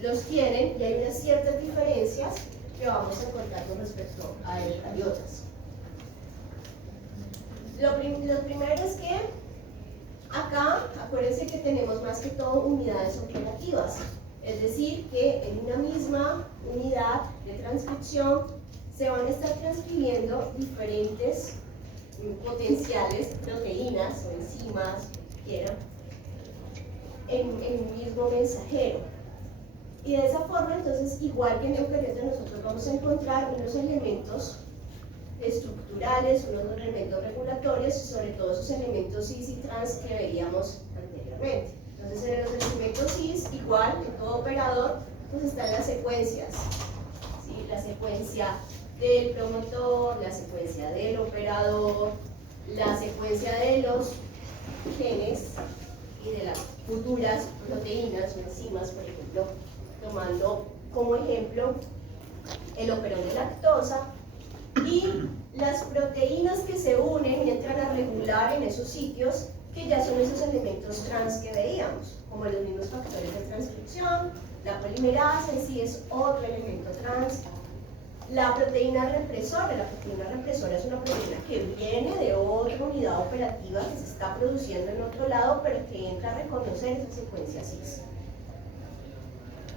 los tienen y hay unas ciertas diferencias que vamos a encontrar con respecto a eucariotas. Lo primero es que acá, acuérdense que tenemos más que todo unidades operativas, es decir, que en una misma unidad de transcripción se van a estar transcribiendo diferentes potenciales proteínas o enzimas, quieran, en un mismo mensajero. Y de esa forma, entonces, igual que en eucariotas, nosotros vamos a encontrar unos elementos estructurales, unos elementos regulatorios, y sobre todo esos elementos cis y trans que veíamos anteriormente. Entonces, en los elementos cis, igual, en todo operador, pues están las secuencias, ¿sí? La secuencia del promotor, la secuencia del operador, la secuencia de los genes y de las futuras proteínas o enzimas, por ejemplo, tomando como ejemplo el operón de lactosa, y las proteínas que se unen y entran a regular en esos sitios, que ya son esos elementos trans que veíamos, como los mismos factores de transcripción. La polimerasa en sí es otro elemento trans. La proteína represora es una proteína que viene de otra unidad operativa que se está produciendo en otro lado, pero que entra a reconocer esa secuencia cis.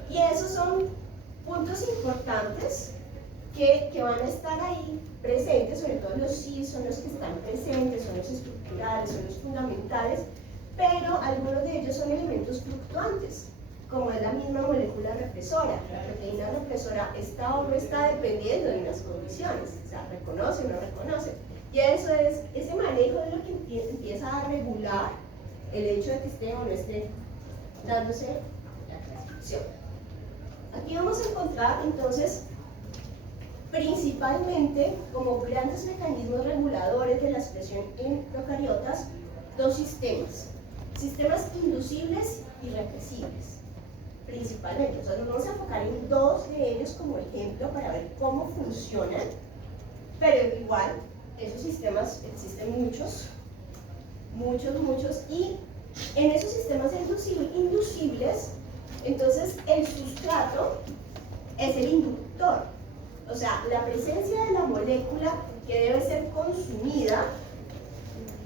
Y esos son puntos importantes que van a estar ahí presentes, sobre todo los cis son los que están presentes, son los estructurales, son los fundamentales, pero algunos de ellos son elementos fluctuantes, como es la misma molécula represora. La proteína represora está o no está dependiendo de unas condiciones, o sea, reconoce o no reconoce. Y eso es, ese manejo de lo que empieza a regular el hecho de que esté o no esté dándose la transcripción. Aquí vamos a encontrar entonces principalmente como grandes mecanismos reguladores de la expresión en procariotas dos sistemas inducibles y represibles, principalmente. Entonces nos vamos a enfocar en dos de ellos como ejemplo para ver cómo funcionan, pero igual esos sistemas existen muchos, y en esos sistemas inducibles, entonces el sustrato es el inductor. O sea, la presencia de la molécula que debe ser consumida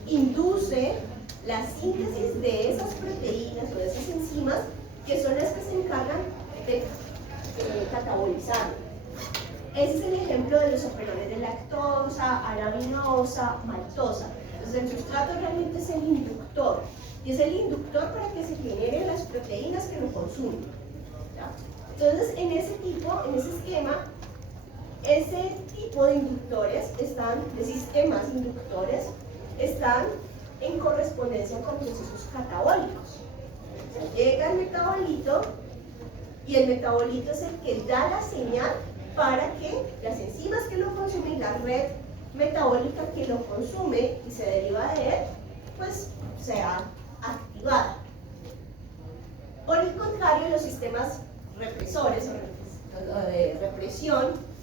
induce la síntesis de esas proteínas o de esas enzimas que son las que se encargan de catabolizar. Ese es el ejemplo de los operones de lactosa, araminosa, maltosa. Entonces el sustrato realmente es el inductor, y es el inductor para que se generen las proteínas que lo consumen, ¿ya? Entonces en ese esquema, ese tipo de inductores de sistemas inductores, están en correspondencia con procesos catabólicos. O sea, llega el metabolito y el metabolito es el que da la señal para que las enzimas que lo consumen, la red metabólica que lo consume y se deriva de él, pues sea activada. Por el contrario, los sistemas represores o de represión,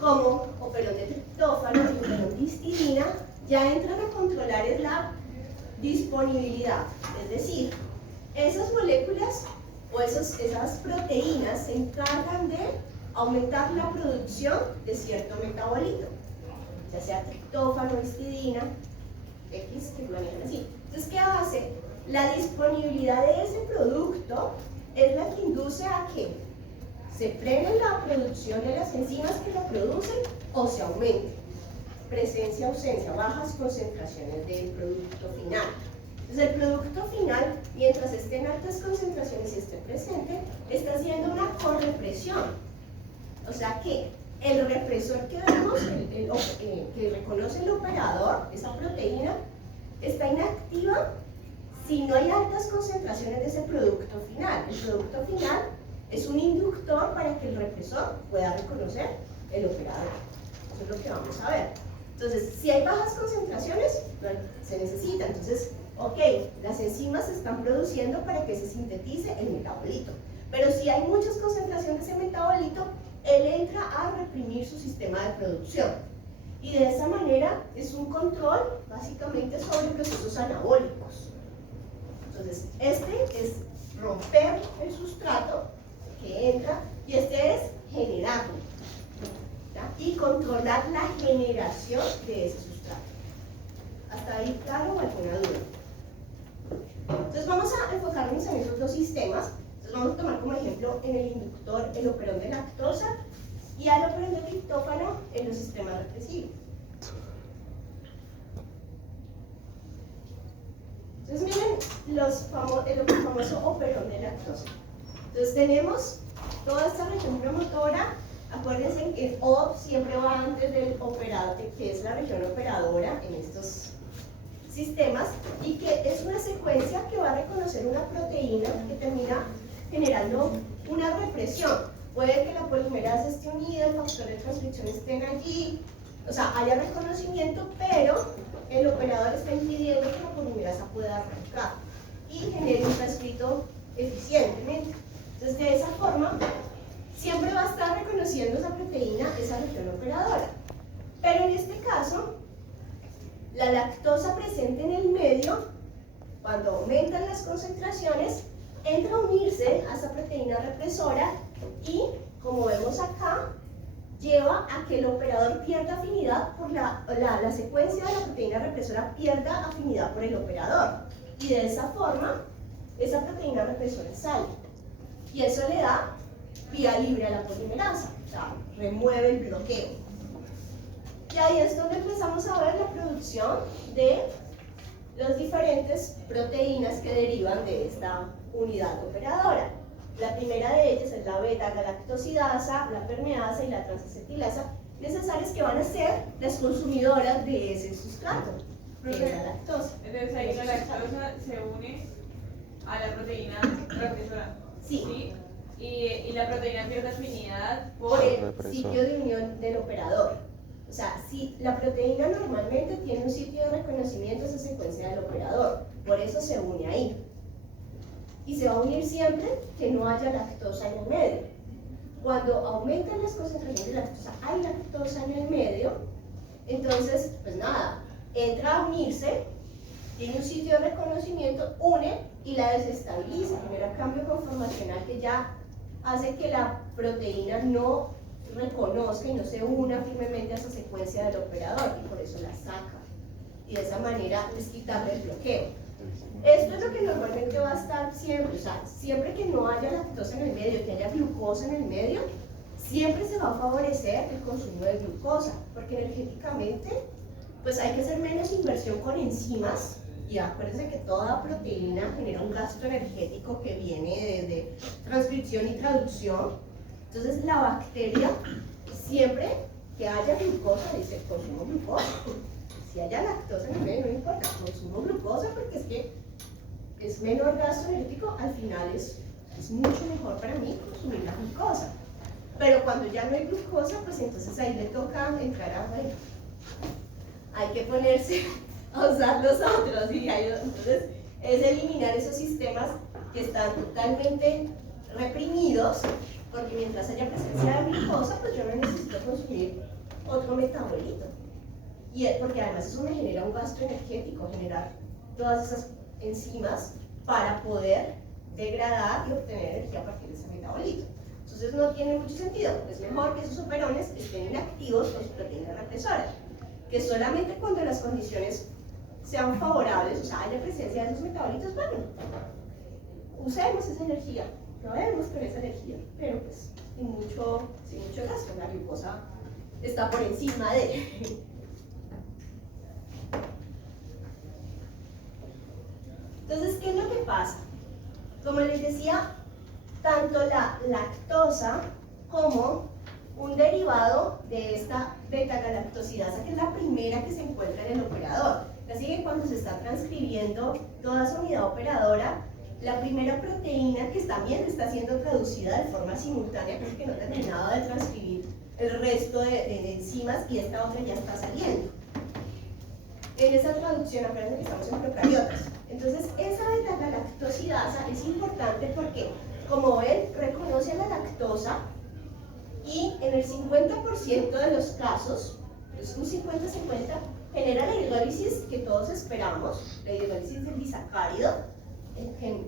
como operón de triptófano y operón de histidina, ya entran a controlar la disponibilidad. Es decir, esas moléculas o esas proteínas se encargan de aumentar la producción de cierto metabolito, ya sea triptófano, histidina, X, que manejan así. Entonces, ¿qué hace? La disponibilidad de ese producto es la que induce a que se frene la producción de las enzimas que lo producen o se aumente. Presencia, ausencia, bajas concentraciones del producto final. Entonces, el producto final, mientras esté en altas concentraciones y esté presente, está haciendo una correpresión. O sea que el represor que vemos, que reconoce el operador, esa proteína, está inactiva si no hay altas concentraciones de ese producto final. El producto final es un inductor para que el represor pueda reconocer el operador. Eso es lo que vamos a ver. Entonces, si hay bajas concentraciones, se necesita. Entonces, ok, las enzimas se están produciendo para que se sintetice el metabolito. Pero si hay muchas concentraciones de ese metabolito, él entra a reprimir su sistema de producción. Y de esa manera es un control básicamente sobre procesos anabólicos. Entonces, este es romper el sustrato, ¿ok? Y este es generarlo, ¿ya? Y controlar la generación de ese sustrato. ¿Hasta ahí claro o alguna duda? Entonces vamos a enfocarnos en esos dos sistemas. Entonces vamos a tomar como ejemplo en el inductor el operón de lactosa y al operón de triptófano en los sistemas represivos. Entonces miren el famoso operón de lactosa. Entonces tenemos toda esta región promotora. Acuérdense que el O siempre va antes del operador, que es la región operadora en estos sistemas, y que es una secuencia que va a reconocer una proteína que termina generando una represión. Puede que la polimerasa esté unida, el factor de transcripción estén allí, o sea, haya reconocimiento, pero el operador está impidiendo que la polimerasa pueda arrancar y genere un transcrito eficientemente. Entonces, de esa forma, siempre va a estar reconociendo esa proteína, esa región operadora. Pero en este caso, la lactosa presente en el medio, cuando aumentan las concentraciones, entra a unirse a esa proteína represora y, como vemos acá, lleva a que el operador pierda afinidad por la secuencia de la proteína represora pierda afinidad por el operador. Y de esa forma, esa proteína represora sale. Y eso le da vía libre a la polimerasa, o sea, remueve el bloqueo. Y ahí es donde empezamos a ver la producción de las diferentes proteínas que derivan de esta unidad operadora. La primera de ellas es la beta-galactosidasa, la permeasa y la transacetilasa, necesarias que van a ser las consumidoras de ese sustrato, de la lactosa. Entonces ahí la lactosa se une a la proteína represora. Sí. ¿Sí? Y la proteína pierde afinidad por el sitio de unión del operador. O sea, si la proteína normalmente tiene un sitio de reconocimiento, esa secuencia del operador, por eso se une ahí. Y se va a unir siempre que no haya lactosa en el medio. Cuando aumentan las concentraciones de lactosa, hay lactosa en el medio, entonces, pues nada, entra a unirse, tiene un sitio de reconocimiento, une y la desestabiliza, genera cambio conformacional que ya hace que la proteína no reconozca y no se una firmemente a esa secuencia del operador y por eso la saca. Y de esa manera es quitarle el bloqueo. Esto es lo que normalmente va a estar siempre, o sea, siempre que no haya lactosa en el medio, que haya glucosa en el medio, siempre se va a favorecer el consumo de glucosa, porque energéticamente, pues hay que hacer menos inversión con enzimas, y acuérdense que toda proteína genera un gasto energético que viene de transcripción y traducción. Entonces la bacteria, siempre que haya glucosa, dice consumo glucosa. Si haya lactosa en el medio, no importa, consumo glucosa porque es que es menor gasto energético, al final es mucho mejor para mí consumir la glucosa. Pero cuando ya no hay glucosa, pues entonces ahí le toca entrar a, bueno, hay que ponerse a usar los otros, y entonces es eliminar esos sistemas que están totalmente reprimidos, porque mientras haya presencia de glucosa, pues yo no necesito consumir otro metabolito. Y porque además eso me genera un gasto energético, generar todas esas enzimas para poder degradar y obtener energía a partir de ese metabolito. Entonces no tiene mucho sentido. Es mejor que esos operones estén inactivos con sus proteínas represoras, que solamente cuando las condiciones sean favorables, o sea, haya presencia de esos metabolitos, bueno, usemos esa energía, probemos con esa energía, pero pues sin mucho gasto. La glucosa está por encima de... Entonces, ¿qué es lo que pasa? Como les decía, tanto la lactosa como un derivado de esta beta-galactosidasa, que es la primera que se encuentra en el operador. Así que cuando se está transcribiendo toda esa unidad operadora, la primera proteína que también está siendo traducida de forma simultánea, porque no ha terminado de transcribir el resto de enzimas, y esta otra ya está saliendo. En esa traducción, acuérdense que estamos en procariotas. Entonces, esa beta-galactosidasa es importante porque, como ven, reconoce la lactosa y en el 50% de los casos, es un 50-50, genera la hidrólisis que todos esperamos, la hidrólisis del disacárido,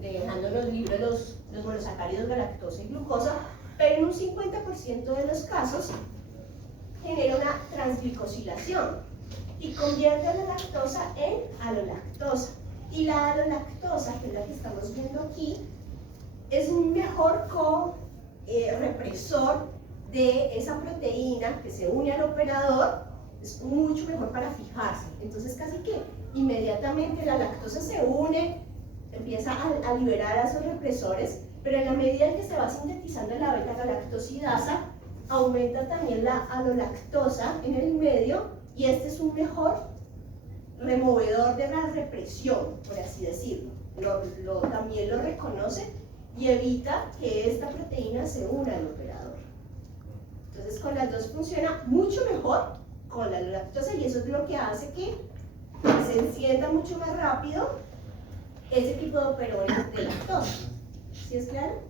dejándonos libres los monosacáridos galactosa y glucosa, pero en un 50% de los casos genera una transglicosilación y convierte a la lactosa en alolactosa. Y la alolactosa, que es la que estamos viendo aquí, es un mejor represor de esa proteína que se une al operador, es mucho mejor para fijarse. Entonces casi que inmediatamente la lactosa se une, empieza a liberar a esos represores, pero en la medida en que se va sintetizando la beta-galactosidasa, aumenta también la alolactosa en el medio y este es un mejor removedor de la represión, por así decirlo. También lo reconoce y evita que esta proteína se una al operador. Entonces con las dos funciona mucho mejor con la lactosa y eso es lo que hace que se encienda mucho más rápido ese tipo de operadores de lactosa. ¿Sí es claro?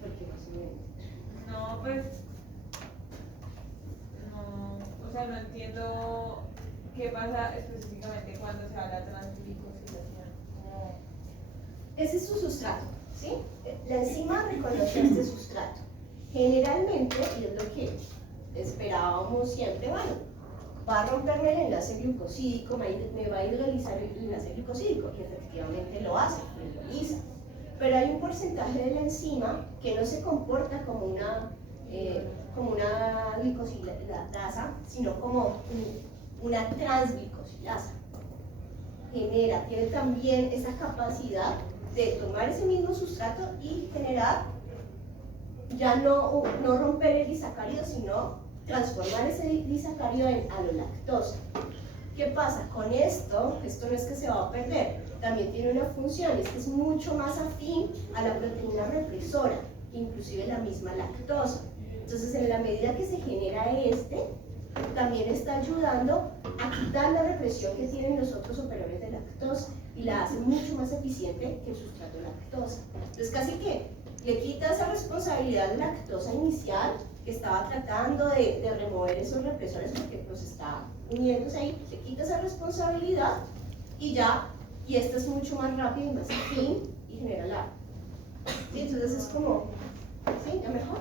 Porque más o menos. No, pues, no, o sea, no entiendo qué pasa específicamente cuando se habla de transglicosilación. Ese es su sustrato, ¿sí? La enzima reconoce este sustrato. Generalmente, y es lo que esperábamos siempre, bueno, va a romperme el enlace glucosídico, me va a hidrolizar el enlace glucosídico, y efectivamente lo hace, lo hidroliza. Pero hay un porcentaje de la enzima que no se comporta como una glicosilasa, sino como una transglicosilasa. Tiene también esa capacidad de tomar ese mismo sustrato y generar, ya no romper el disacárido, sino transformar ese disacárido en alolactosa. ¿Qué pasa? Con esto no es que se va a perder, también tiene una función, es que es mucho más afín a la proteína represora, inclusive la misma lactosa. Entonces, en la medida que se genera también está ayudando a quitar la represión que tienen los otros operadores de lactosa y la hace mucho más eficiente que el sustrato de lactosa. Entonces, casi que le quita esa responsabilidad de lactosa inicial que estaba tratando de remover esos represores porque pues está uniéndose ahí, le quita esa responsabilidad y esta es mucho más rápida y más afín y genera la. ¿Sí? Entonces es como, ¿sí? ¿Ya mejor?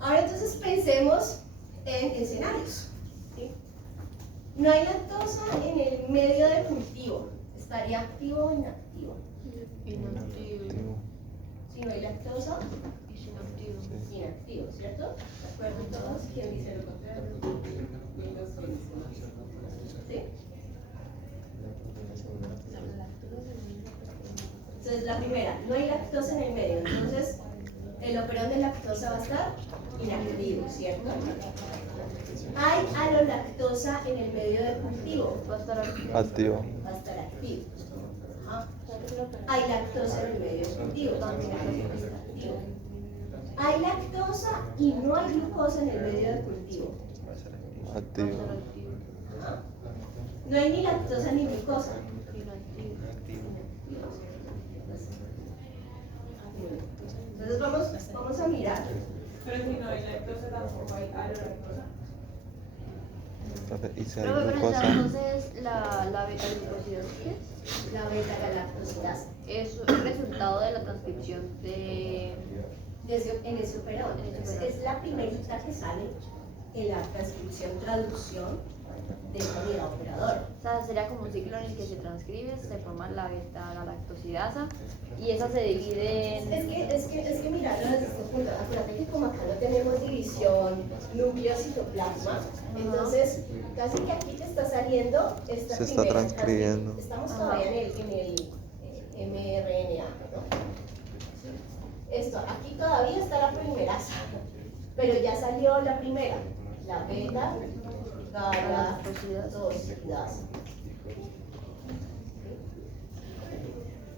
Ahora entonces pensemos en escenarios. ¿Sí? No hay lactosa en el medio de cultivo. ¿Estaría activo o inactivo? Inactivo. Si no hay lactosa, Inactivo. inactivo, ¿cierto? ¿De acuerdo todos? ¿Quién dice lo contrario? ¿Sí? Entonces la primera, no hay lactosa en el medio, entonces el operón de lactosa va a estar inactivo, ¿cierto? Hay alolactosa en el medio de cultivo, va a estar Activo. Va a estar activo. Ajá. Hay lactosa en el medio de cultivo, también está activo. Hay lactosa y no hay glucosa en el medio de cultivo. Activo. Ajá. No hay ni lactosa ni glucosa. Entonces vamos a mirar. Pero si no hay lactosa, tampoco hay alolactosa. Y si hay Pero glucosa, entonces la beta-glucosidasa, ¿qué es? La beta-galactosidasa. Es el resultado de la transcripción En ese operador. Entonces, es la primerita que sale en la transcripción, traducción de esta unidad operadora. O sea, sería como un ciclo en el que se transcribe, se forma la beta-galactosidasa y esa se divide en... Es que mirarlo desde este punto, acuérdate que como acá no tenemos división núcleo-citoplasma, entonces casi que aquí te está saliendo esta se está primera transcribiendo. Estamos todavía en el mRNA, ¿no? Esto, aquí todavía está la primerasa, pero ya salió la primera, la beta-galactosidasa.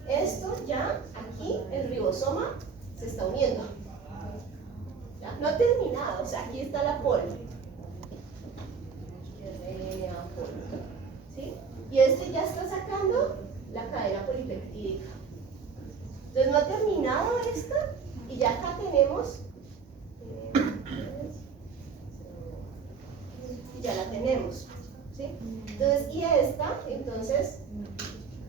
Esto ya, aquí, el ribosoma se está uniendo. ¿Ya? No ha terminado, o sea, aquí está la pol. ¿Sí? Y este ya está sacando la cadena polipeptídica. Entonces no ha terminado esta, y ya acá tenemos, y ya la tenemos. ¿Sí? Entonces, y esta, entonces,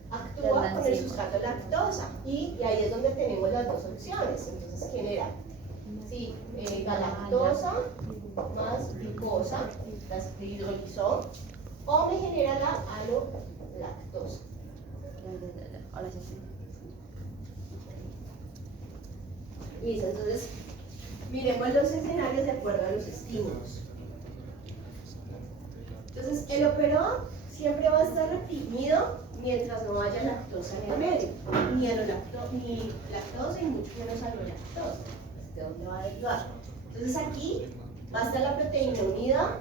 actúa con el sustrato lactosa. Y ahí es donde tenemos las dos opciones. Entonces genera galactosa más glucosa, las hidrolizó, o me genera la alolactosa. Ahora sí. Listo, entonces miremos los escenarios de acuerdo a los estímulos. Entonces, el operador siempre va a estar reprimido mientras no haya lactosa en el medio, ni lactosa y mucho menos alolactosa. ¿De dónde va a derivar? Entonces aquí va a estar la proteína unida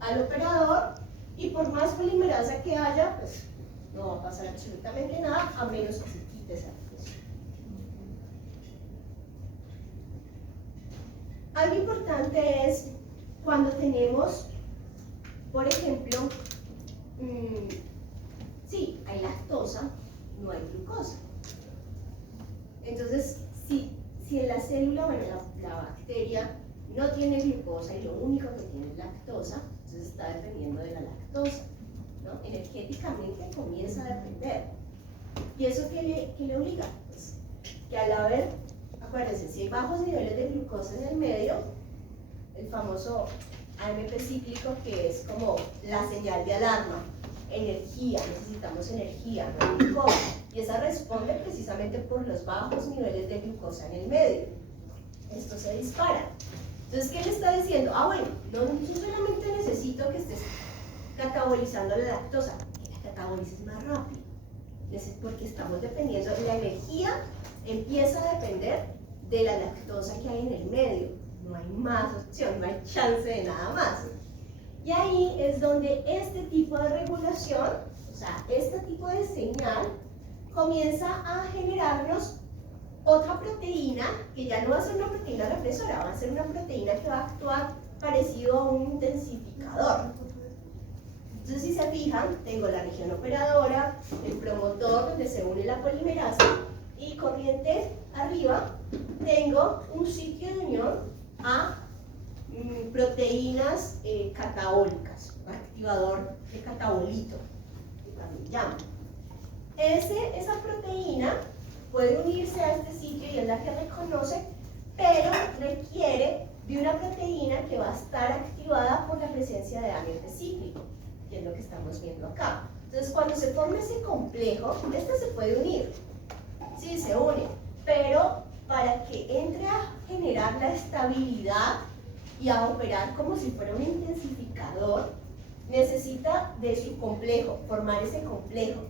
al operador y por más polimerasa que haya, pues no va a pasar absolutamente nada a menos que se quite esa lactosa. Algo importante es cuando tenemos, por ejemplo, sí, hay lactosa, no hay glucosa. Entonces, si en la célula, bueno, la bacteria no tiene glucosa y lo único que tiene es lactosa, entonces está dependiendo de la lactosa, ¿no? Energéticamente comienza a depender. ¿Y eso qué le obliga? Pues, que al haber, acuérdense, si hay bajos niveles de glucosa en el medio, el famoso AMP cíclico, que es como la señal de alarma, energía, necesitamos energía, no glucosa, y esa responde precisamente por los bajos niveles de glucosa en el medio. Esto se dispara. Entonces, ¿qué le está diciendo? Ah, bueno, no solamente necesito que estés catabolizando la lactosa, que la catabolices más rápido, porque estamos dependiendo, la energía empieza a depender de la lactosa que hay en el medio, no hay más opción, no hay chance de nada más. Y ahí es donde este tipo de regulación, o sea, este tipo de señal, comienza a generarnos otra proteína, que ya no va a ser una proteína represora, va a ser una proteína que va a actuar parecido a un intensificador. Entonces, si se fijan, tengo la región operadora, el promotor donde se une la polimerasa, y corriente arriba tengo un sitio de unión a proteínas catabólicas, activador de catabolito, que también llaman. Esa proteína puede unirse a este sitio y es la que reconoce, pero requiere de una proteína que va a estar activada por la presencia de AMP cíclico, que es lo que estamos viendo acá. Entonces, cuando se forma ese complejo, este se puede unir, sí, se une, pero para que entre a generar la estabilidad y a operar como si fuera un intensificador, necesita de su complejo, formar ese complejo,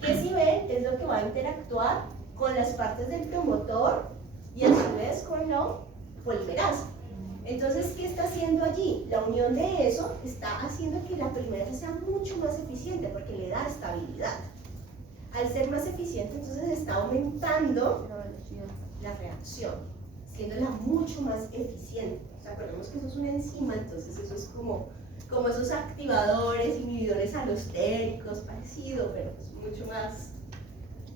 que si ven es lo que va a interactuar con las partes del promotor y a su vez con la polimerasa. Entonces, ¿qué está haciendo allí? La unión de eso está haciendo que la polimerasa sea mucho más eficiente porque le da estabilidad. Al ser más eficiente, entonces está aumentando la reacción, haciéndola mucho más eficiente. O sea, acordemos que eso es una enzima, entonces eso es como esos activadores, inhibidores alostéricos, parecido, pero pues mucho más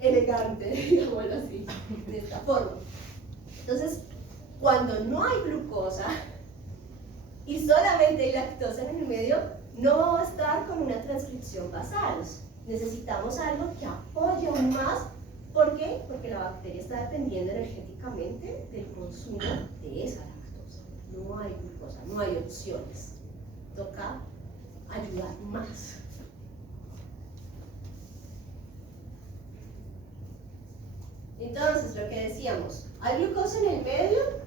elegante, digámoslo así, de esta forma. Entonces, cuando no hay glucosa y solamente hay lactosa en el medio, no va a estar con una transcripción basal. Necesitamos algo que apoye aún más. ¿Por qué? Porque la bacteria está dependiendo energéticamente del consumo de esa lactosa. No hay glucosa, no hay opciones. Toca ayudar más. Entonces, lo que decíamos, ¿hay glucosa en el medio?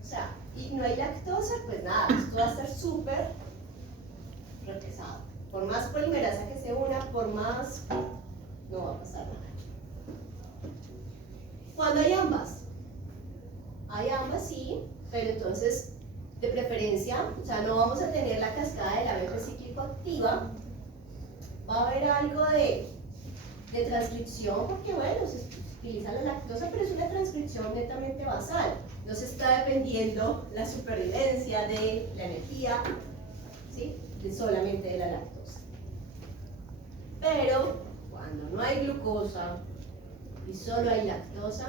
O sea, y no hay lactosa, pues nada, esto va a estar súper represado. Por más polimerasa que se una, por más, no va a pasar nada. Cuando hay ambas sí, pero entonces, de preferencia, o sea, no vamos a tener la cascada del AMP cíclico activa, va a haber algo de transcripción, porque bueno, se utiliza la lactosa, pero es una transcripción netamente basal. No se está dependiendo la supervivencia de la energía, ¿sí? Solamente de la lactosa. Pero cuando no hay glucosa y solo hay lactosa,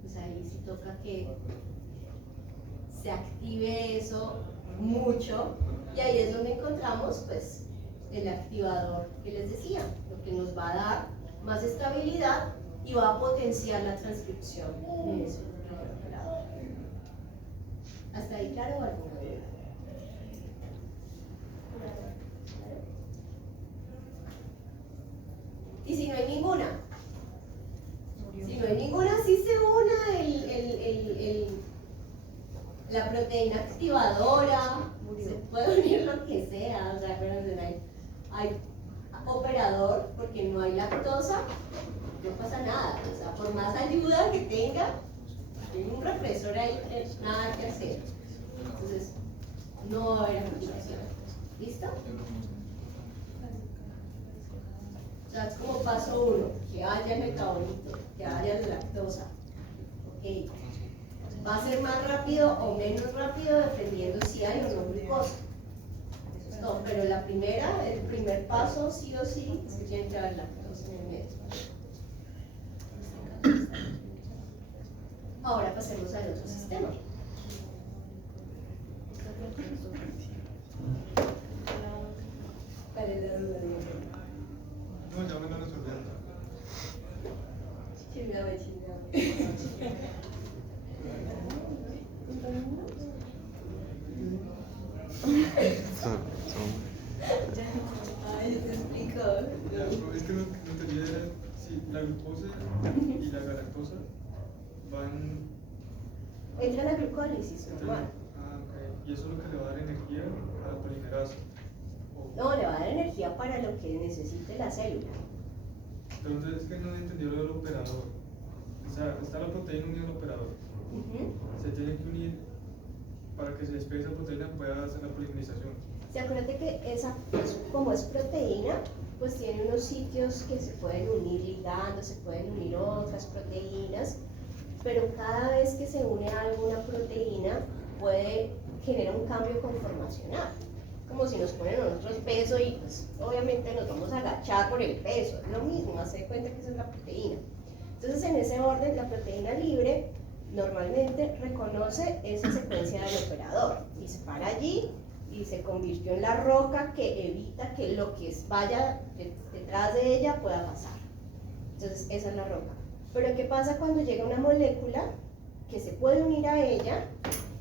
pues ahí sí toca que se active eso mucho, y ahí es donde encontramos pues el activador que les decía, lo que nos va a dar más estabilidad y va a potenciar la transcripción de ese operador. ¿Hasta ahí claro o alguna duda? Y si no hay ninguna, sí se une la proteína activadora, se puede unir lo que sea, o sea, pero hay operador porque no hay lactosa, no pasa nada, o sea, por más ayuda que tenga, hay un represor ahí, nada que hacer. Entonces, no va a haber activación. ¿Listo? O sea, es como paso 1, que haya el metabolito, que haya la lactosa. Ok. Va a ser más rápido o menos rápido dependiendo si hay o no glucosa. Eso es todo. Pero el primer paso, sí o sí, es que tiene que haber lactosa en el medio. Ahora pasemos al otro sistema. ¿Cuál es la duda? No, ya me lo resolvieron. Chingame. Ay, yo te explico. Ya, es que no entendía si la glucosa y la galactosa van. Entra la glucólisis, normal. Ah, ok. ¿Y eso es lo que le va a dar energía a la polimerasa? No, le va a dar energía para lo que necesite la célula. Pero entonces es que no entendió lo del operador. O sea, está la proteína unida al operador. Se tiene que unir para que se despegue esa proteína y pueda hacer la polimerización. Sí, acuérdate que como es proteína, pues tiene unos sitios que se pueden unir ligando, se pueden unir otras proteínas, pero cada vez que se une alguna proteína puede generar un cambio conformacional. Como si nos ponen a nosotros peso y pues obviamente nos vamos a agachar por el peso, es lo mismo, hace cuenta que esa es la proteína. Entonces en ese orden la proteína libre normalmente reconoce esa secuencia del operador y se para allí y se convirtió en la roca que evita que lo que vaya detrás de ella pueda pasar. Entonces esa es la roca. Pero ¿qué pasa cuando llega una molécula que se puede unir a ella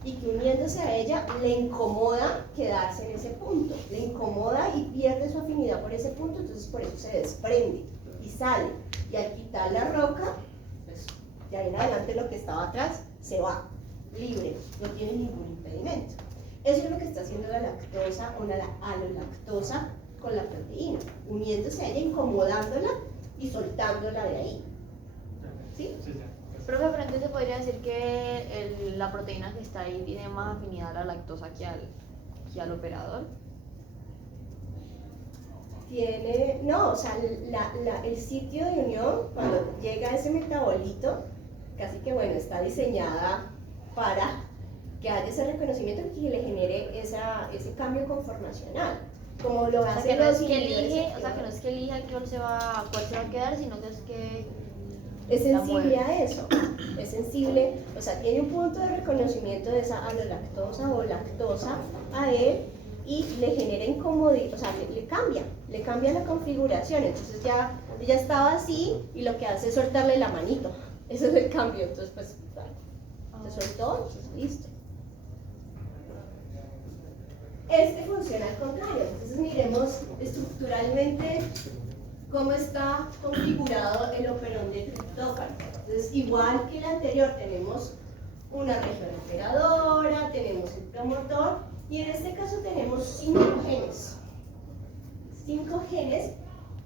y que uniéndose a ella le incomoda quedarse en ese punto? Le incomoda y pierde su afinidad por ese punto, entonces por eso se desprende y sale. Y al quitar la roca, pues de ahí en adelante lo que estaba atrás se va, libre, no tiene ningún impedimento. Eso es lo que está haciendo la lactosa o la alolactosa con la proteína, uniéndose a ella, incomodándola y soltándola de ahí. ¿Sí? Sí, ya. Profe, pero entonces se podría decir que la proteína que está ahí tiene más afinidad a la lactosa que al operador. No, o sea, el sitio de unión, cuando llega ese metabolito, casi que bueno, está diseñada para que haya ese reconocimiento y que le genere ese cambio conformacional. Como lo O sea, hacen que no es los que inhibidores elige, activadores. o sea, que no es que elija cuál se va a quedar, sino que es que Es la sensible mueve. a eso, es sensible, o sea, tiene un punto de reconocimiento de esa alolactosa o lactosa a él y le genera incomodidad, o sea, le cambia la configuración, entonces ya estaba así y lo que hace es soltarle la manito, ese es el cambio, entonces pues, se soltó, entonces listo. Este funciona al contrario, entonces miremos estructuralmente cómo está configurado el operón de triptófano. Entonces, igual que el anterior, tenemos una región operadora, tenemos el promotor, y en este caso tenemos 5 genes. 5 genes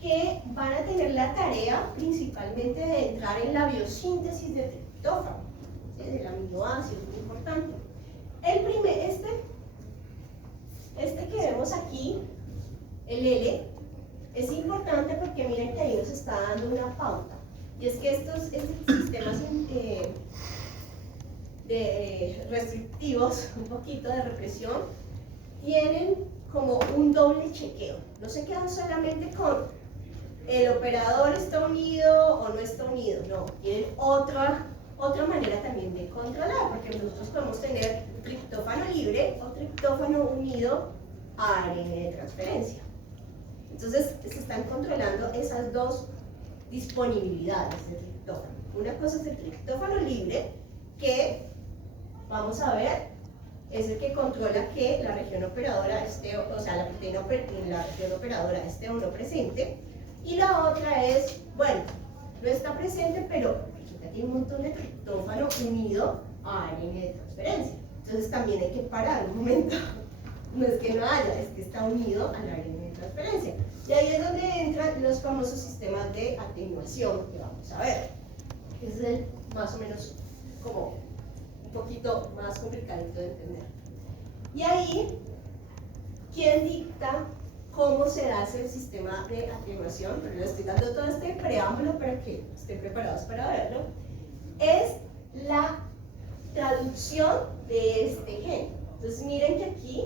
que van a tener la tarea principalmente de entrar en la biosíntesis de triptófano, ¿sí? Del aminoácido, muy importante. Este que vemos aquí, el L, es importante porque miren que ahí nos está dando una pauta. Y es que estos sistemas restrictivos, un poquito de represión, tienen como un doble chequeo. No se quedan solamente con el operador está unido o no está unido, no. Tienen otra manera también de controlar, porque nosotros podemos tener triptófano libre o triptófano unido a ARN de transferencia. Entonces se están controlando esas dos disponibilidades de triptófano. Una cosa es el triptófano libre, que vamos a ver, es el que controla que la región operadora esté, o sea, la proteína en la región operadora esté o no presente. Y la otra es, bueno, no está presente, pero resulta que hay un montón de triptófano unido a ARN de transferencia. Entonces también hay que parar un momento. No es que no haya, es que está unido al ARN de transferencia. Y ahí es donde entran los famosos sistemas de atenuación que vamos a ver. Ese es el más o menos como un poquito más complicadito de entender. Y ahí, ¿quién dicta cómo se hace el sistema de atenuación? Pero les estoy dando todo este preámbulo para que estén preparados para verlo. Es la traducción de este gen. Entonces miren que aquí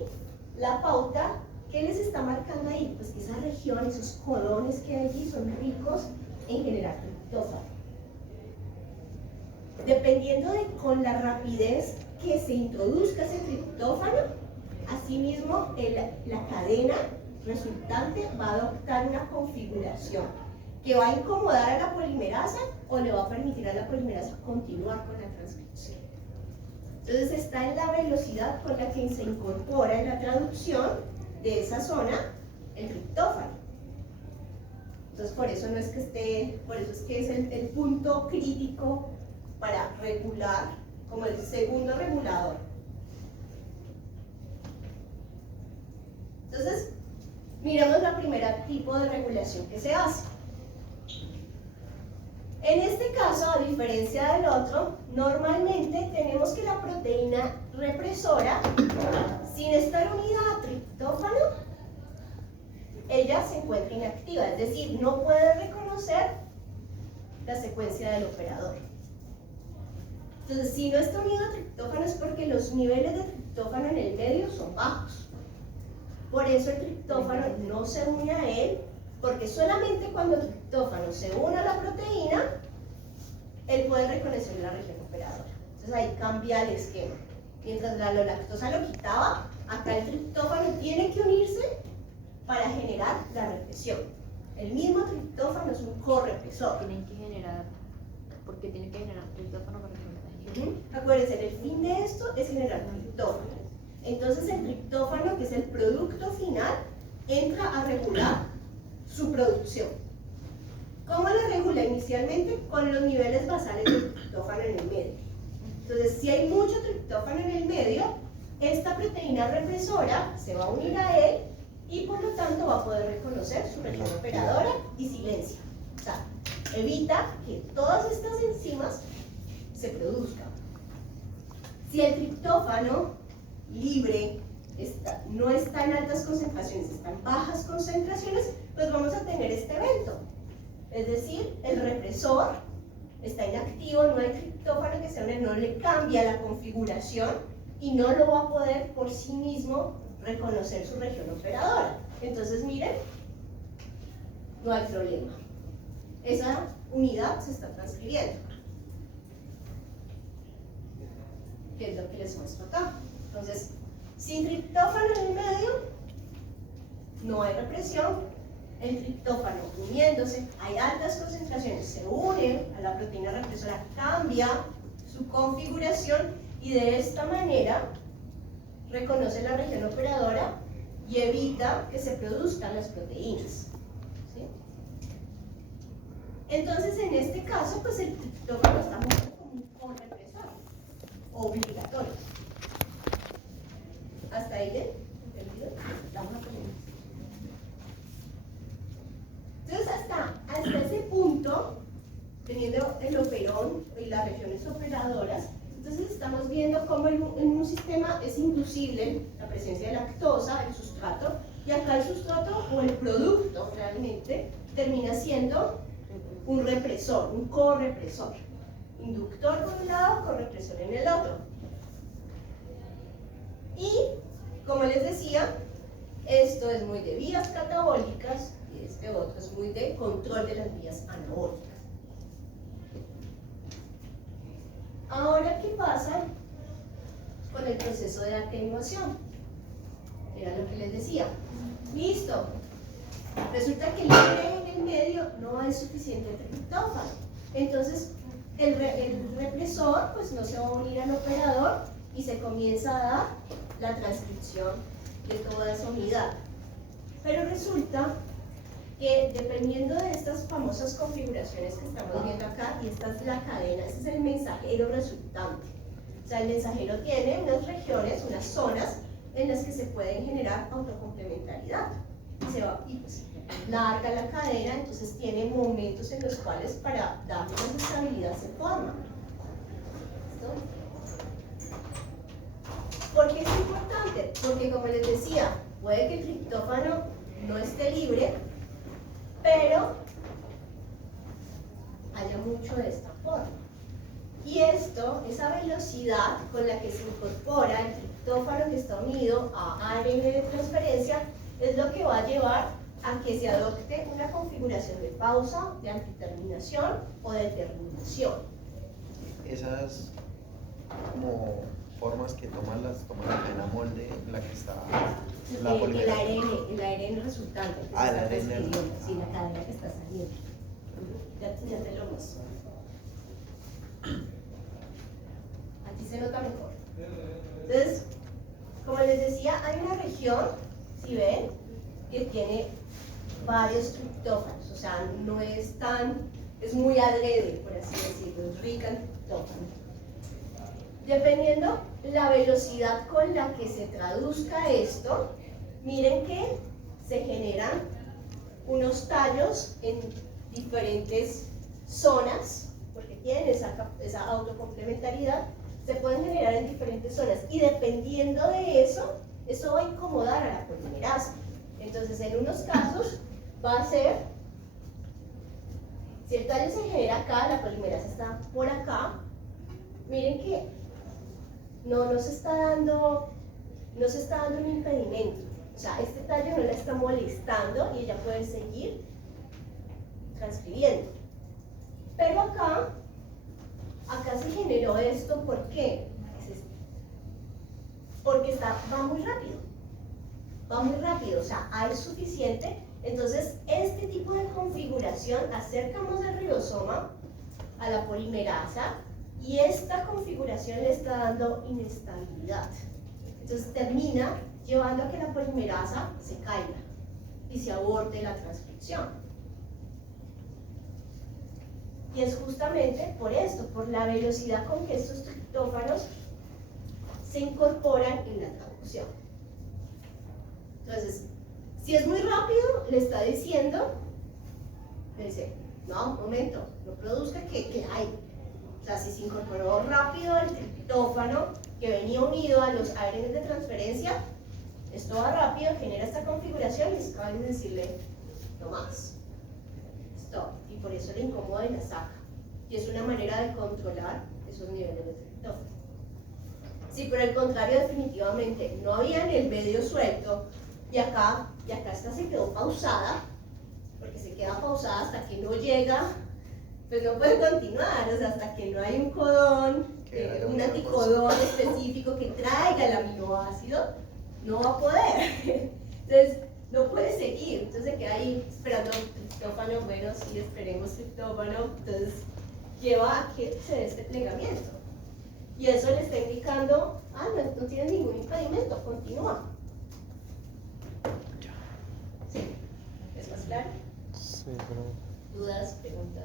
la pauta, ¿qué les está marcando ahí? Pues que esa región, esos codones que hay allí son ricos en generar triptófano. Dependiendo de con la rapidez que se introduzca ese triptófano, asimismo la cadena resultante va a adoptar una configuración que va a incomodar a la polimerasa o le va a permitir a la polimerasa continuar con la transcripción. Entonces está en la velocidad con la que se incorpora en la traducción de esa zona el triptófano. Entonces por eso no es que esté, por eso es que es el punto crítico para regular, como el segundo regulador. Entonces, miremos la primera tipo de regulación que se hace. En este caso, a diferencia del otro, normalmente tenemos que la proteína represora, sin estar unida a triptófano, ella se encuentra inactiva, es decir, no puede reconocer la secuencia del operador. Entonces, si no está unido a triptófano es porque los niveles de triptófano en el medio son bajos. Por eso el triptófano no se une a él, porque solamente cuando el triptófano se une a la proteína, él puede reconocer la región operadora. Entonces ahí cambia el esquema. Mientras la lolactosa lo quitaba, acá el triptófano tiene que unirse para generar la represión. El mismo triptófano es un correpresor. Tienen que generar, porque tienen que generar triptófano para que Acuérdense, el fin de esto es generar triptófano. Entonces el triptófano, que es el producto final, entra a regular su producción. ¿Cómo lo regula inicialmente? Con los niveles basales de triptófano en el medio. Entonces, si hay mucho triptófano en el medio, esta proteína represora se va a unir a él y por lo tanto va a poder reconocer su región operadora y silencia. O sea, evita que todas estas enzimas se produzcan. Si el triptófano libre no está en altas concentraciones, está en bajas concentraciones, pues vamos a tener este evento. Es decir, el represor está inactivo, no hay triptófano que se une, no le cambia la configuración y no lo va a poder por sí mismo reconocer su región operadora. Entonces, miren, no hay problema. Esa unidad se está transcribiendo. Que es lo que les muestro acá. Entonces, sin triptófano en el medio, no hay represión. El triptófano uniéndose, hay altas concentraciones, se une a la proteína represora, cambia su configuración y de esta manera reconoce la región operadora y evita que se produzcan las proteínas. ¿Sí? Entonces, en este caso, pues el triptófano está mucho como un correpresor obligatorio. ¿Hasta ahí bien? ¿Entendido? Vamos a poner. Entonces, hasta ese punto, teniendo el operón y las regiones operadoras, entonces estamos viendo cómo en un sistema es inducible la presencia de lactosa, el sustrato, y acá el sustrato o el producto realmente termina siendo un represor, un correpresor. Inductor por un lado, correpresor en el otro. Y, como les decía, esto es muy de vías catabólicas y este otro es muy de control de las vías anabólicas. Ahora, ¿qué pasa con el proceso de atenuación? Era lo que les decía. Listo. Resulta que el libre en el medio no es suficiente triptófano. Entonces, el represor pues no se va a unir al operador y se comienza a dar la transcripción de toda esa unidad. Pero resulta que dependiendo de estas famosas configuraciones que estamos viendo acá, y esta es la cadena, este es el mensajero resultante. O sea, el mensajero tiene unas regiones, unas zonas en las que se pueden generar autocomplementariedad. Y pues larga la cadena, entonces tiene momentos en los cuales para darle más estabilidad se forma. ¿Listo? ¿Por qué es importante? Porque como les decía, puede que el triptófano no esté libre, pero haya mucho de esta forma. Y esto, esa velocidad con la que se incorpora el triptófano que está unido a ARN de transferencia, es lo que va a llevar a que se adopte una configuración de pausa, de antiterminación o de terminación. Esas como formas que toman la cadena molde en la que está la El polimeración. ARN resultante. Que Ah, se el está ARN. transcribiendo, sí, la cadena que está saliendo. Ya te lo muestro. Aquí se nota mejor. Entonces, como les decía, hay una región, si ven, que tiene varios triptófanos, o sea, no es tan, es muy adrede, por así decirlo, es rica en triptófano. Dependiendo la velocidad con la que se traduzca esto, miren que se generan unos tallos en diferentes zonas, porque tienen esa autocomplementariedad, se pueden generar en diferentes zonas, y dependiendo de eso va a incomodar a la polimerasa. Entonces, en unos casos va a ser, si el tallo se genera acá, la polimerasa está por acá, miren que no se está dando un impedimento. O sea, este tallo no la está molestando y ella puede seguir transcribiendo. Pero acá se generó esto, ¿por qué? Porque va muy rápido, o sea, A es suficiente. Entonces, este tipo de configuración acerca más al ribosoma, a la polimerasa, y esta configuración le está dando inestabilidad. Entonces, termina llevando a que la polimerasa se caiga y se aborte la transcripción. Y es justamente por esto, por la velocidad con que estos triptófanos se incorporan en la traducción. Entonces, si es muy rápido, le está diciendo, le dice, no, un momento, no produzca que hay. O sea, si se incorporó rápido el triptófano que venía unido a los ARN de transferencia, esto va rápido, genera esta configuración y es capaz de decirle, no más. Stop. Y por eso le incomoda y la saca. Y es una manera de controlar esos niveles de triptófano. Si por el contrario definitivamente no había en el medio suelto y acá esta se quedó pausada, porque se queda pausada hasta que no llega, pues no puede continuar, o sea, hasta que no hay un codón, un anticodón específico que traiga el aminoácido, no va a poder. Entonces, no puede seguir, entonces se queda ahí esperando triptófano, bueno, sí, esperemos triptófano, entonces lleva a que se dé este plegamiento. Y eso le está indicando, no tiene ningún impedimento, continúa. ¿Sí? ¿Es más claro? Sí, pero... ¿Dudas, preguntas?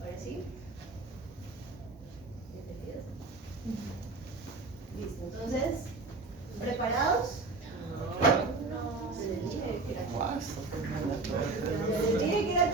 ¿Ahora sí? ¿Entendido? Listo, entonces, ¿preparados? No. Les dije que era- Guau, esto fue una-